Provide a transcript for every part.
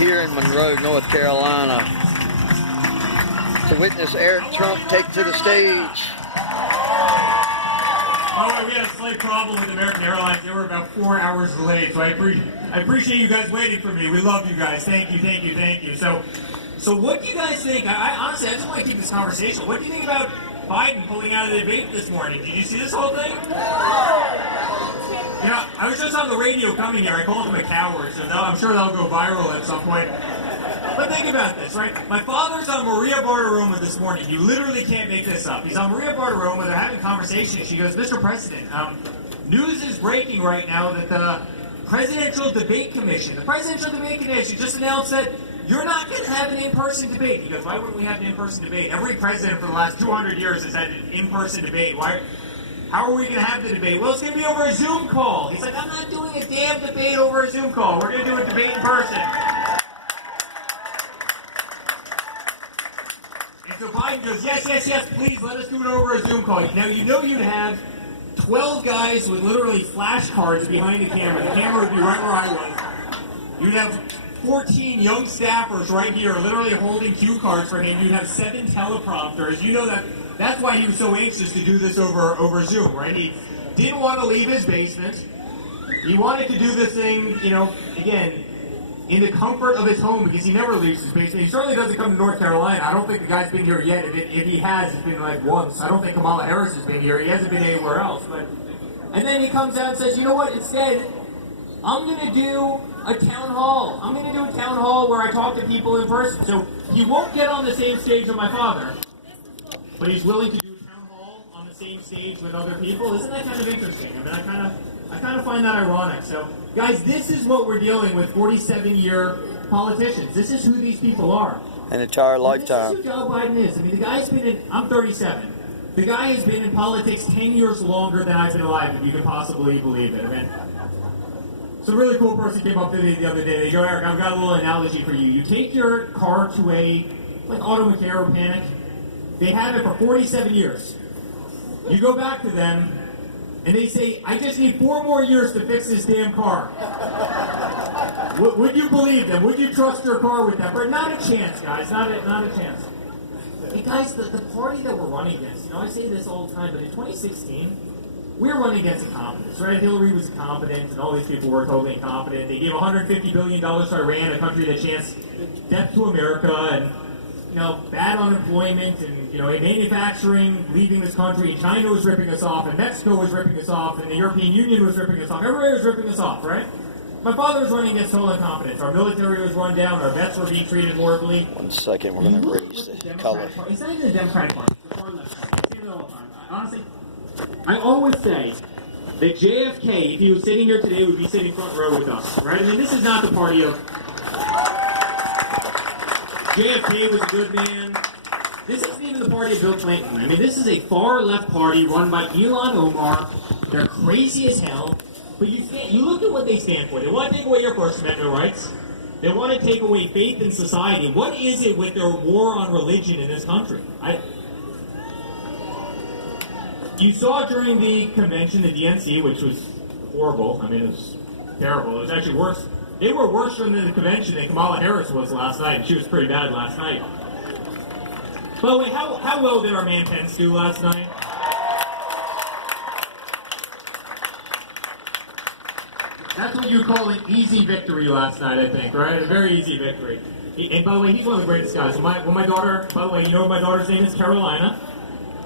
here in Monroe, North Carolina, to witness Eric Trump take to the stage. By the way, we had a slight problem with American Airlines. They were about 4 hours delayed, so I appreciate you guys waiting for me. We love you guys. Thank you, thank you, thank you. So what do you guys think? Honestly, I just want to keep this conversation. What do you think about Biden pulling out of the debate this morning? Did you see this whole thing? You know, I was just on the radio coming here. I called him a coward, so I'm sure that'll go viral at some point. But think about this, right? My father's on Maria Bartiromo this morning. You literally can't make this up. He's on Maria Bartiromo. They're having a conversation. She goes, Mr. President, news is breaking right now that the Presidential Debate Commission just announced that you're not going to have an in-person debate. He goes, why wouldn't we have an in-person debate? Every president for the last 200 years has had an in-person debate. How are we going to have the debate? Well, it's going to be over a Zoom call. He's like, I'm not doing a damn debate over a Zoom call. We're going to do a debate in person. And so Biden goes, yes, please, let us do it over a Zoom call. Now, you know you'd have 12 guys with literally flashcards behind the camera. The camera would be right where I was. You'd have 14 young staffers right here literally holding cue cards for him. You'd have 7 teleprompters. You know that's why he was so anxious to do this over Zoom, right? He didn't want to leave his basement. He wanted to do this thing, you know, again, in the comfort of his home, because he never leaves his basement. He certainly doesn't come to North Carolina. I don't think the guy's been here yet. If he has, it's been like once. I don't think Kamala Harris has been here. He hasn't been anywhere else. And then he comes out and says, you know what, instead, I'm going to do a town hall. I'm going to do a town hall where I talk to people in person. So he won't get on the same stage with my father, but he's willing to do a town hall on the same stage with other people. Isn't that kind of interesting? I mean, I kind of find that ironic. So, guys, this is what we're dealing with 47-year politicians. This is who these people are. An entire lifetime. This is who Joe Biden is. I mean, the guy's been in, I'm 37. The guy has been in politics 10 years longer than I've been alive, if you can possibly believe it. I mean, some really cool person came up to me the other day. They go, Eric, I've got a little analogy for you. You take your car to a, auto mechanic or mechanic. They have it for 47 years. You go back to them, and they say, I just need 4 more years to fix this damn car. Would you believe them? Would you trust your car with them? But not a chance, guys. Not a chance. Hey, guys, the party that we're running against, you know, I say this all the time, but in 2016, we were running against incompetence, right? Hillary was incompetent, and all these people were totally incompetent. They gave $150 billion to Iran, a country that chants death to America, and, you know, bad unemployment, and, you know, manufacturing leaving this country. China was ripping us off, and Mexico was ripping us off, and the European Union was ripping us off. Everybody was ripping us off, right? My father was running against total incompetence. Our military was run down. Our vets were being treated horribly. 1 second, we're going to raise the color. It's not even the Democratic Party. It's the far left party. I say that all the time. Honestly, I always say that JFK, if he was sitting here today, would be sitting front row with us, right? I mean, this is not the party of... JFK was a good man. This isn't even the party of Bill Clinton. I mean, this is a far-left party run by Ilhan Omar. They're crazy as hell. But you look at what they stand for. They want to take away your First Amendment rights. They want to take away faith in society. What is it with their war on religion in this country? You saw during the convention, the DNC, which was horrible. I mean, it was terrible. It was actually worse. They were worse during the convention than Kamala Harris was last night, and she was pretty bad last night. By the way, how well did our man Pence do last night? That's what you call an easy victory last night, I think, right? A very easy victory. And by the way, he's one of the greatest guys. When my daughter, by the way, you know my daughter's name is Carolina.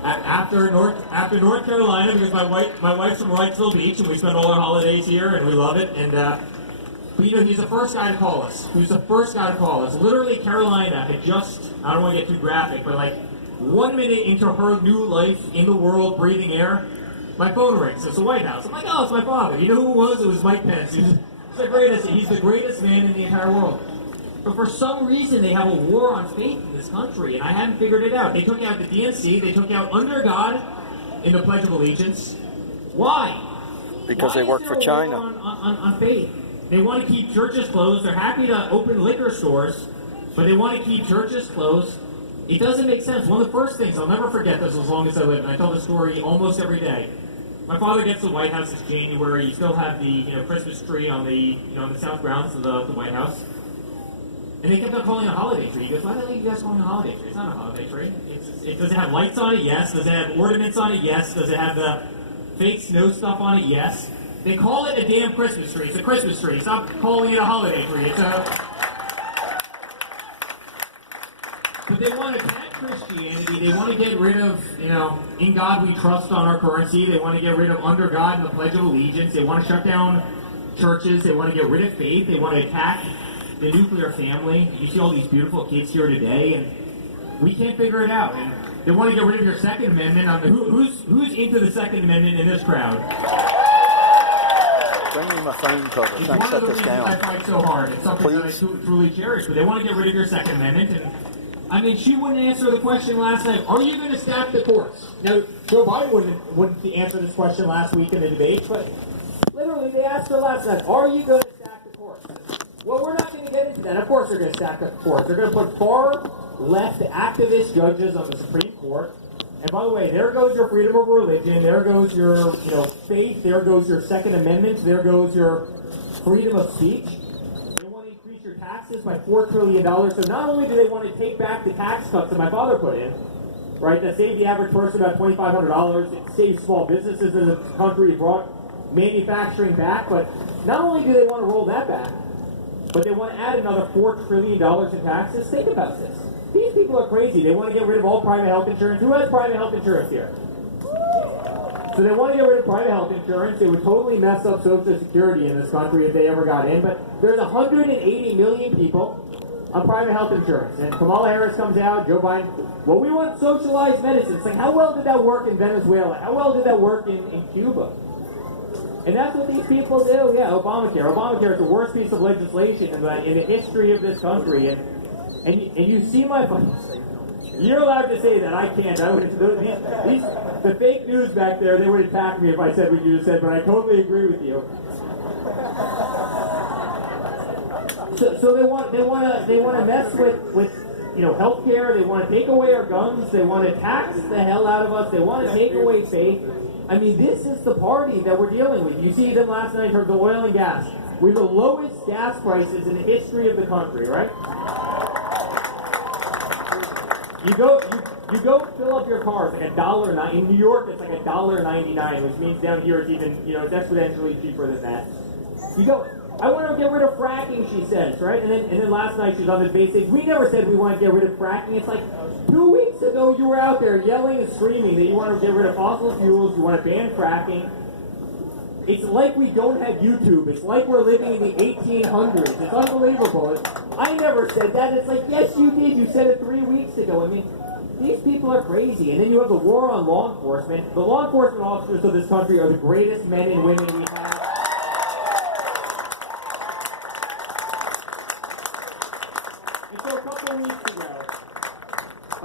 After North Carolina, because my wife's from Wrightsville Beach, and we spend all our holidays here, and we love it. And but you know, he's the first guy to call us. He was the first guy to call us. Literally, Carolina had just, I don't want to get too graphic, but like 1 minute into her new life in the world, breathing air, my phone rings. It's the White House. I'm like, oh, it's my father. You know who it was? It was Mike Pence. He's the greatest. He's the greatest man in the entire world. But for some reason, they have a war on faith in this country, and I haven't figured it out. They took out the DNC. They took out under God in the Pledge of Allegiance. Why? Because they work for China. On faith. They want to keep churches closed. They're happy to open liquor stores, but they want to keep churches closed. It doesn't make sense. One of the first things, I'll never forget this as long as I live, and I tell this story almost every day. My father gets to the White House. It's January. You still have the Christmas tree on the the south grounds of the White House. And they kept on calling it a holiday tree. He goes, why the hell are you guys calling it a holiday tree? It's not a holiday tree. Does it have lights on it? Yes. Does it have ornaments on it? Yes. Does it have the fake snow stuff on it? Yes. They call it a damn Christmas tree. It's a Christmas tree. Stop calling it a holiday tree. But they want to attack Christianity. They want to get rid of, in God we trust on our currency. They want to get rid of under God and the Pledge of Allegiance. They want to shut down churches. They want to get rid of faith. They want to attack the nuclear family. You see all these beautiful kids here today, and we can't figure it out. And they want to get rid of your Second Amendment. Who's into the Second Amendment in this crowd? Bring me my phone cover. It's I one set of the this reasons down. I fight so hard. It's something that I Please. truly cherish. But they want to get rid of your Second Amendment. And I mean, she wouldn't answer the question last night. Are you going to stack the courts? Now, Joe Biden wouldn't answer this question last week in the debate, but literally they asked her last night, are you going to stack the courts? Well, we're not going to get into that. Of course they're going to stack the courts. They're going to put far left activist judges on the Supreme Court. And by the way, there goes your freedom of religion. There goes your, faith. There goes your Second Amendment. There goes your freedom of speech. They want to increase your taxes by $4 trillion. So not only do they want to take back the tax cuts that my father put in, right, that saved the average person about $2,500. It saved small businesses in the country. It brought manufacturing back. But not only do they want to roll that back, but they want to add another $4 trillion in taxes. Think about this. These people are crazy. They want to get rid of all private health insurance. Who has private health insurance here? So they want to get rid of private health insurance. They would totally mess up Social Security in this country if they ever got in. But there's 180 million people on private health insurance. And Kamala Harris comes out, Joe Biden, well, we want socialized medicine. It's like, how well did that work in Venezuela? How well did that work in Cuba? And that's what these people do. Yeah, Obamacare. Obamacare is the worst piece of legislation in the history of this country. And you see my... You're allowed to say that. I can't. The fake news back there, they would attack me if I said what you just said, but I totally agree with you. So they want to mess with healthcare. They want to take away our guns. They want to tax the hell out of us. They want to take away faith. I mean, this is the party that we're dealing with. You see them last night in terms of oil and gas. We have the lowest gas prices in the history of the country, right? You go fill up your car. It's like $1.09. In New York, it's like $1.99, which means down here it's even, it's exponentially cheaper than that. You go, I want to get rid of fracking, she says, right? And then last night she's on the debate stage. We never said we want to get rid of fracking. It's like 2 weeks ago you were out there yelling and screaming that you want to get rid of fossil fuels, you want to ban fracking. It's like we don't have YouTube. It's like we're living in the 1800s. It's unbelievable. I never said that. It's like, yes, you did. You said it 3 weeks ago. I mean, these people are crazy. And then you have the war on law enforcement. The law enforcement officers of this country are the greatest men and women we have. And so a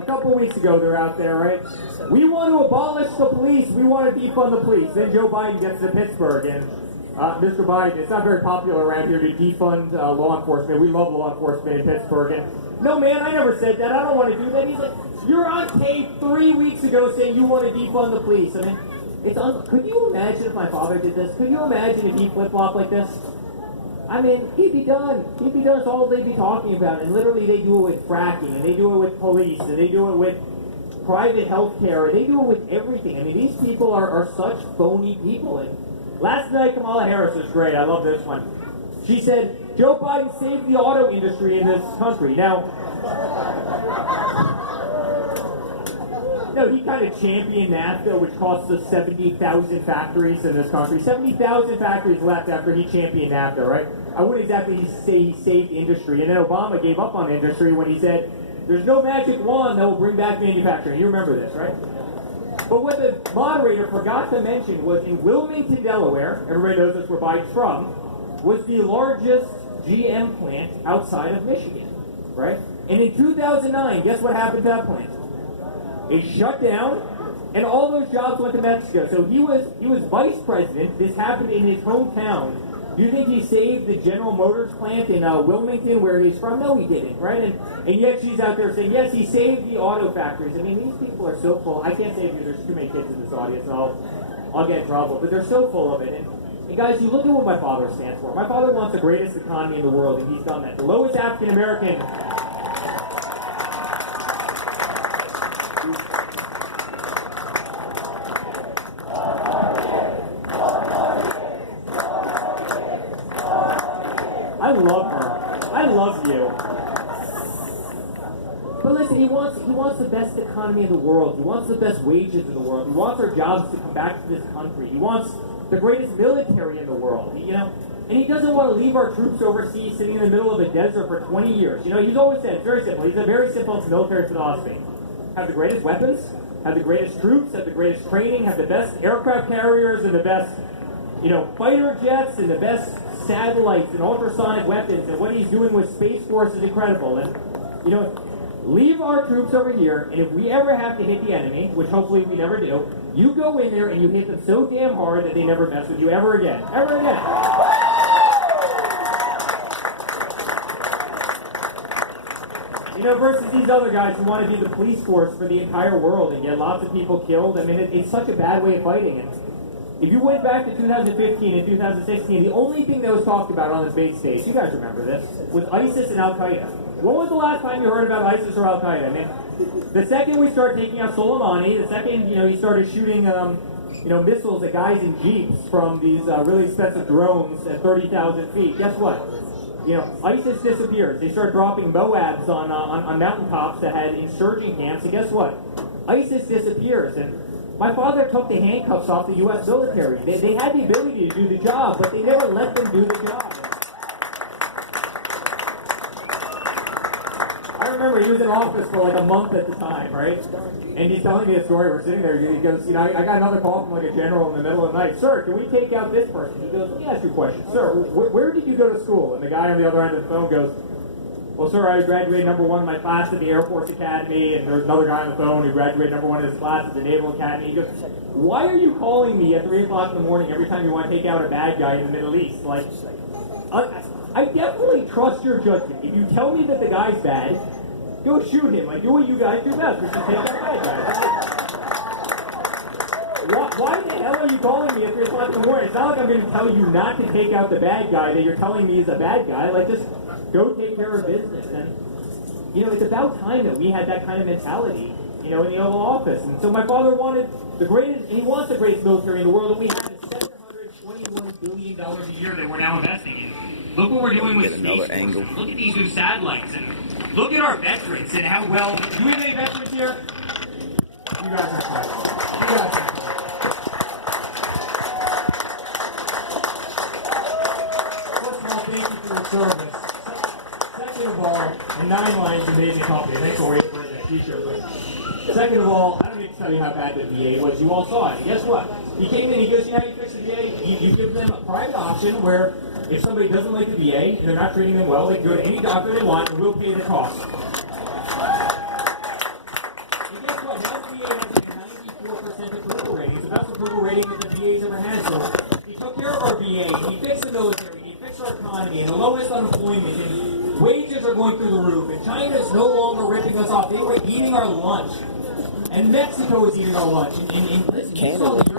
couple weeks ago, they're out there, right? We want to abolish the police. We want to defund the police. Then Joe Biden gets to Pittsburgh, and Mr. Biden, it's not very popular around here to defund law enforcement. We love law enforcement in Pittsburgh. And no, man, I never said that. I don't want to do that. He's like, you're on tape 3 weeks ago saying you want to defund the police. I mean, could you imagine if my father did this? Could you imagine if he flip-flopped like this? I mean, he'd be done. He'd be done. That's all they'd be talking about. And literally they do it with fracking, and they do it with police, and they do it with private health care, and they do it with everything. I mean, these people are such phony people. And last night, Kamala Harris was great. I love this one. She said, Joe Biden saved the auto industry in this country. Now, he kind of championed NAFTA, which costs us 70,000 factories in this country. 70,000 factories left after he championed NAFTA, right? I wouldn't exactly say he saved industry. And then Obama gave up on industry when he said, there's no magic wand that will bring back manufacturing. You remember this, right? But what the moderator forgot to mention was in Wilmington, Delaware, everybody knows that's where Biden's from, was the largest GM plant outside of Michigan, right? And in 2009, guess what happened to that plant? It shut down, and all those jobs went to Mexico. So he was vice president. This happened in his hometown. Do you think he saved the General Motors plant in Wilmington, where he's from? No, he didn't, right? And yet she's out there saying, yes, he saved the auto factories. I mean, these people are so full. I can't say it because there's too many kids in this audience, and I'll get in trouble. But they're so full of it. And And guys, you look at what my father stands for. My father wants the greatest economy in the world, and he's done that. The lowest African American. I love her. I love you. But listen, he wants the best economy in the world. He wants the best wages in the world. He wants our jobs to come back to this country. He wants the greatest military in the world, you know? And he doesn't want to leave our troops overseas sitting in the middle of a desert for 20 years. You know, he's always said, it's very simple. He's a very simple military philosophy. Have the greatest weapons, have the greatest troops, have the greatest training, have the best aircraft carriers and the best, you know, fighter jets and the best satellites and ultrasonic weapons. And what he's doing with Space Force is incredible. And, you know, leave our troops over here, and if we ever have to hit the enemy, which hopefully we never do, you go in there and you hit them so damn hard that they never mess with you ever again. Ever again. You know, versus these other guys who want to be the police force for the entire world and get lots of people killed. I mean, it's such a bad way of fighting. And if you went back to 2015 and 2016, the only thing that was talked about on the debate stage, you guys remember this, was ISIS and Al-Qaeda. When was the last time you heard about ISIS or Al-Qaeda? I mean, the second we start taking out Soleimani, the second, you know, he started shooting, you know, missiles at guys in jeeps from these really expensive drones at 30,000 feet, guess what? You know, ISIS disappears. They start dropping Moabs on mountaintops that had insurgent camps, and guess what? ISIS disappears. And my father took the handcuffs off the U.S. military. They had the ability to do the job, but they never let them do the job. I remember he was in office for like a month at the time, right? And he's telling me a story. We're sitting there. He goes, you know, I got another call from like a general in the middle of the night. Sir, can we take out this person? He goes, let me ask you a question. Sir, where did you go to school? And the guy on the other end of the phone goes, well, sir, I graduated #1 in my class at the Air Force Academy, and there's another guy on the phone who graduated #1 in his class at the Naval Academy. He goes, why are you calling me at 3 o'clock in the morning every time you want to take out a bad guy in the Middle East? Like, I definitely trust your judgment. If you tell me that the guy's bad, go shoot him. Like, do what you guys do best, which is take out bad guys. Why the hell are you calling me at 3 o'clock in the morning? It's not like I'm going to tell you not to take out the bad guy that you're telling me is a bad guy. Like, just go take care of business. And, you know, it's about time that we had that kind of mentality, you know, in the Oval Office. And so my father wanted the greatest, and he wants the greatest military in the world, and we have $721 billion a year that we're now investing in. Look what we're doing with space. Angle. Look at these new satellites, and look at our veterans and how well. Do we have any veterans here? You guys are correct. You guys are correct. First of all, thank you for your service. Second of all, and 9 Line's an amazing company. Thanks for waiting for that t-shirt. But second of all, I don't need to tell you how bad the VA was. You all saw it. Guess what? He came in, he goes, you know how you fix the VA? You give them a private option where if somebody doesn't like the VA and they're not treating them well, they can go to any doctor they want and we'll pay the cost. And guess what? Now the VA has a 94% approval rating. It's the best approval rating that the VA's ever had. So he took care of our VA, he fixed the military, he fixed our economy, and the lowest unemployment, and wages are going through the roof, and China's no longer ripping us off. They were eating our lunch. And Mexico is eating our lunch. And listen, you saw the